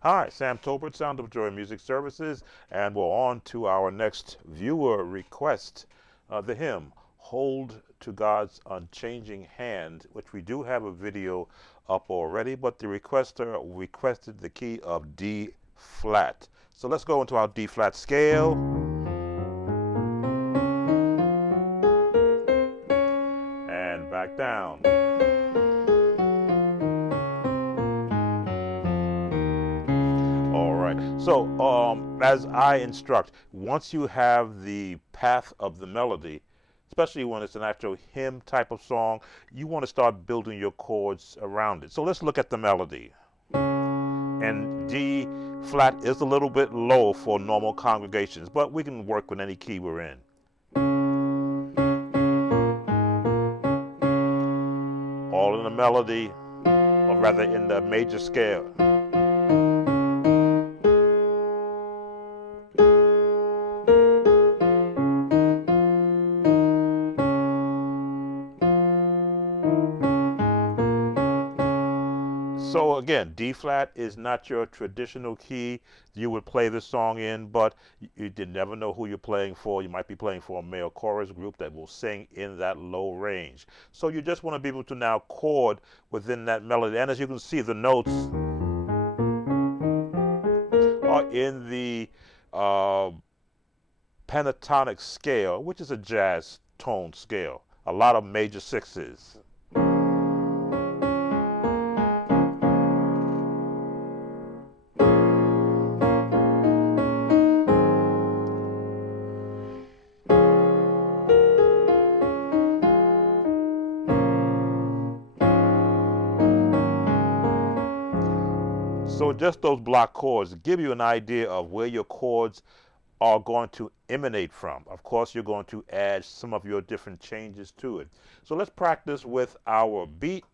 Hi, Sam Tolbert, Sound of Joy Music Services, and we're on to our next viewer request, the hymn, Hold to God's Unchanging Hand, which we do have a video up already, but the requester requested the key of D flat. So let's go into our D flat scale and back down. All right. So, as I instruct, once you have the path of the melody, especially when it's an actual hymn type of song, you want to start building your chords around it. So let's look at the melody. And D flat is a little bit low for normal congregations, but we can work with any key we're in. All in the melody, or rather in the major scale. So again, D flat is not your traditional key you would play this song in, but you did never know who you're playing for. You might be playing for a male chorus group that will sing in that low range. So you just want to be able to now chord within that melody. And as you can see, the notes are in the pentatonic scale, which is a jazz tone scale. A lot of major sixes. So just those block chords give you an idea of where your chords are going to emanate from. Of course, you're going to add some of your different changes to it. So let's practice with our beat.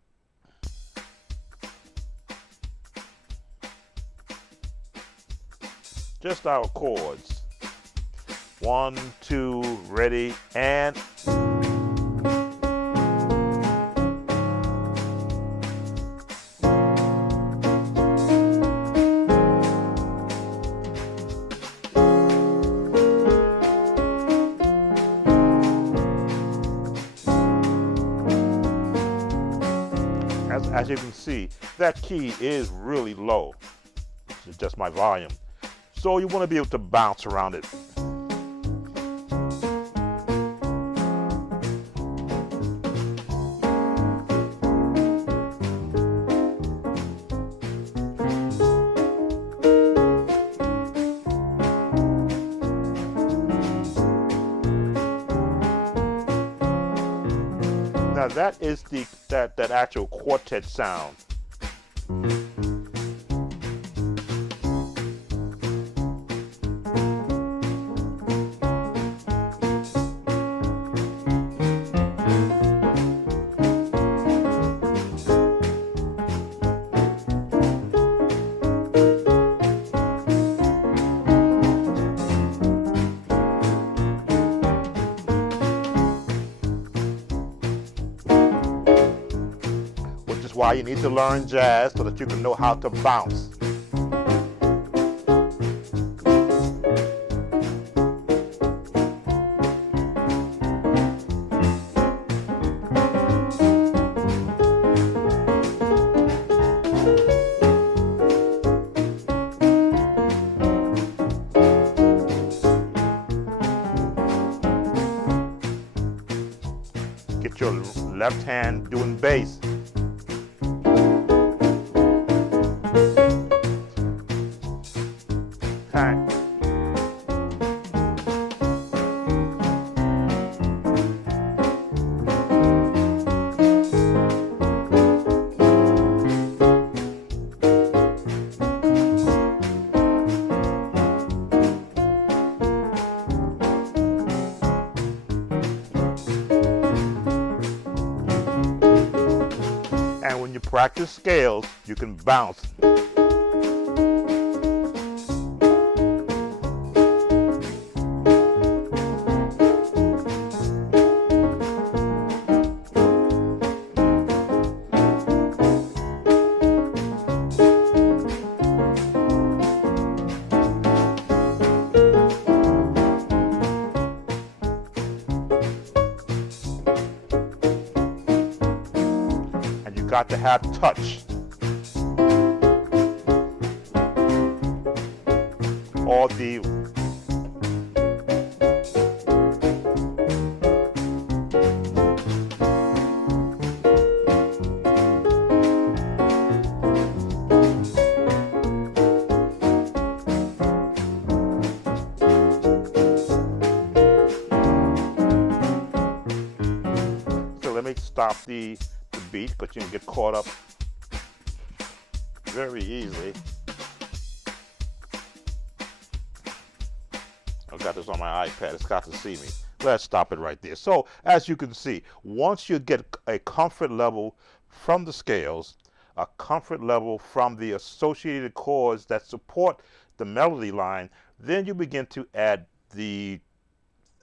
Just our chords. 1, 2, ready, and as you can see, that key is really low. It's just my volume. So you want to be able to bounce around it. Now that is that actual quartet sound. Why you need to learn jazz so that you can know how to bounce. Get your left hand doing bass. Time. And when you practice scales, you can bounce. got to have touch. Or the let me stop the beat, because you can get caught up very easily. I've got this on my iPad, it's got to see me. Let's stop it right there. So as you can see, once you get a comfort level from the scales, a comfort level from the associated chords that support the melody line, then you begin to add the,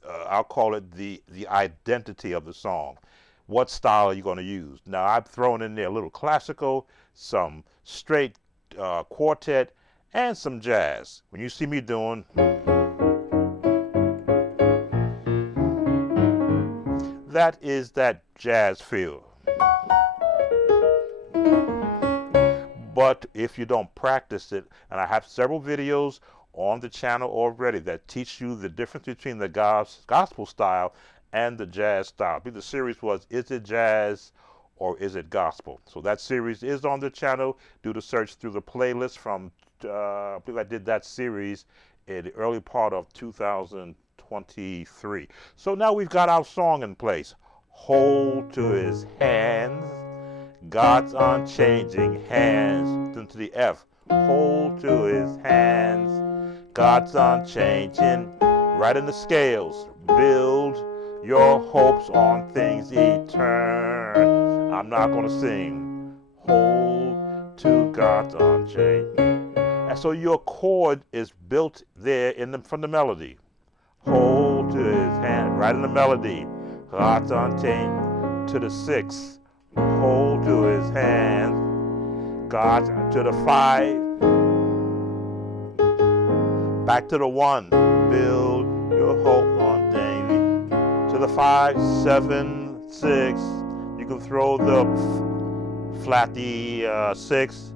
I'll call it the identity of the song. What style are you going to use? Now, I've thrown in there a little classical, some straight quartet, and some jazz. When you see me doing, that is that jazz feel. But if you don't practice it, and I have several videos on the channel already that teach you the difference between the gospel style and the jazz style. I believe the series was, is it jazz or is it gospel? So that series is on the channel. Do the search through the playlist from, I believe I did that series in the early part of 2023. So now we've got our song in place. Hold to his hands, God's unchanging hands. Then to the F. Hold to his hands, God's unchanging. Right in the scales. Build your hopes on things eternal. I'm not going to sing. Hold to God's unchanging. And so your chord is built there from the melody. Hold to his hand, right in the melody. God's unchanging. To the 6. Hold to his hand. God to the 5. Back to the 1. Build your hope on things. To the 5, 7, 6. You can throw the flatty 6.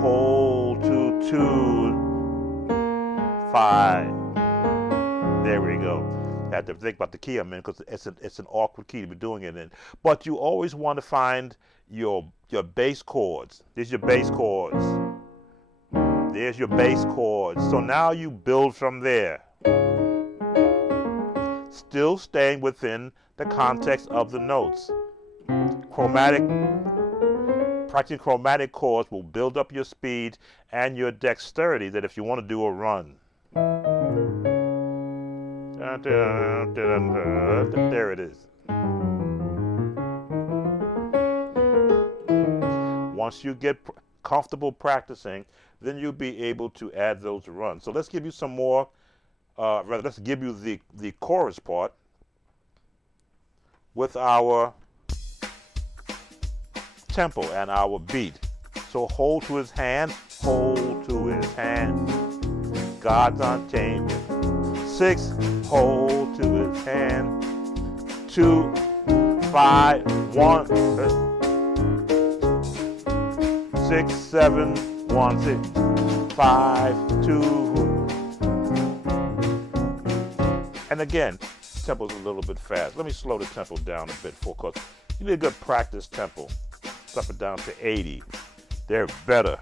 Hold to 2, 5. There we go. I had to think about the key I'm in, because it's an awkward key to be doing it in. But you always want to find your bass chords. These are your bass chords. There's your bass chords. So now you build from there. Still staying within the context of the notes. Practicing chromatic chords will build up your speed and your dexterity, that if you want to do a run. There it is. Once you get comfortable practicing, then you'll be able to add those runs. So let's give you some more, let's give you the chorus part with our tempo and our beat. So hold to his hand, hold to his hand. God's unchanging. 6, hold to his hand. 2, 5, 1, 6, 7, 1, 6, 5, 2. And again, tempo's a little bit fast. Let me slow the tempo down a bit, because you need a good practice tempo. Drop it down to 80. They're better.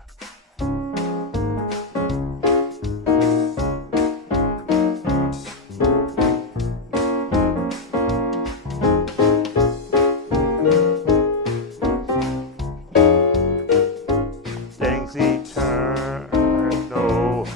Things eternal.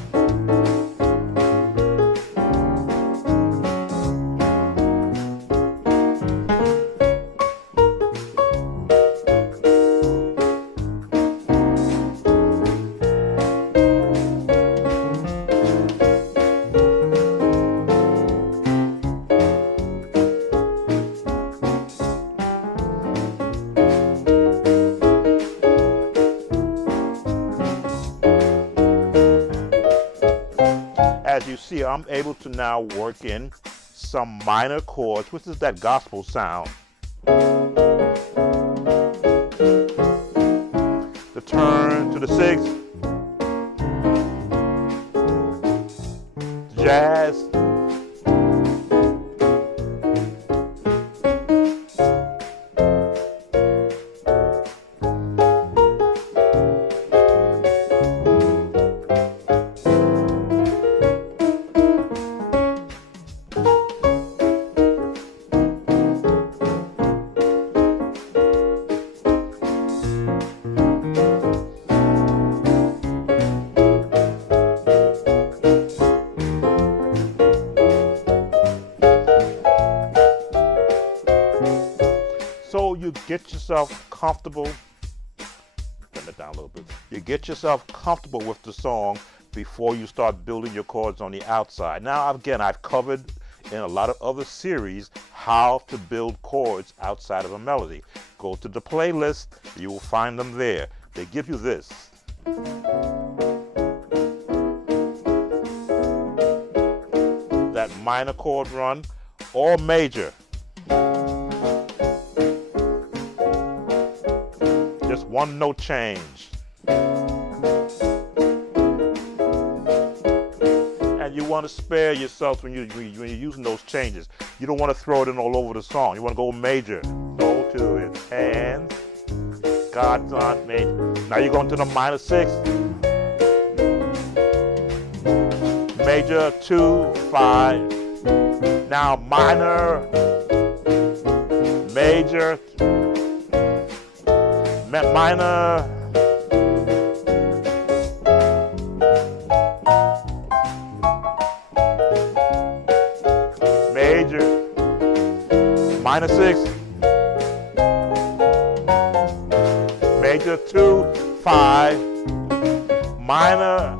As you see, I'm able to now work in some minor chords, which is that gospel sound. yourself comfortable. Turn it down a little bit. You get yourself comfortable with the song before you start building your chords on the outside. Now, again, I've covered in a lot of other series how to build chords outside of a melody. Go to the playlist, you will find them there. They give you this. That minor chord run or major. Just one note change. And you want to spare yourself when you're using those changes. You don't want to throw it in all over the song. You want to go major. Go to it. And God's not major. Now you're going to the minor 6. Major 2, 5. Now minor, major, minor, major, minor 6, major 2, 5, minor,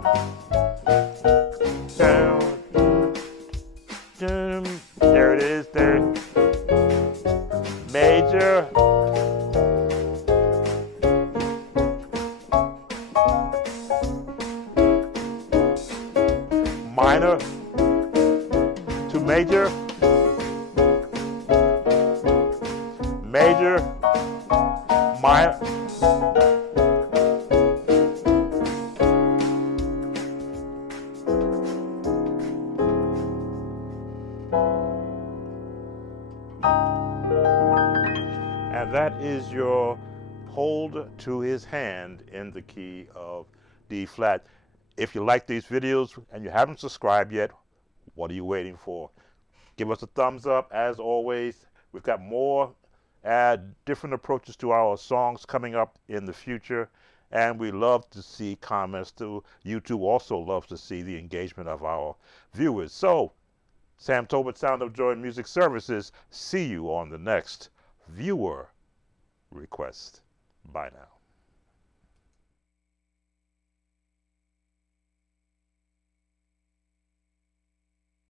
there it is, there, major, minor to major, major, minor. And that is your hold to his hand in the key of D flat. If you like these videos and you haven't subscribed yet, what are you waiting for? Give us a thumbs up. As always, we've got more different approaches to our songs coming up in the future, and we love to see comments too. YouTube also loves to see the engagement of our viewers. So, Sam Tobit, Sound of Joy Music Services, see you on the next viewer request. Bye now.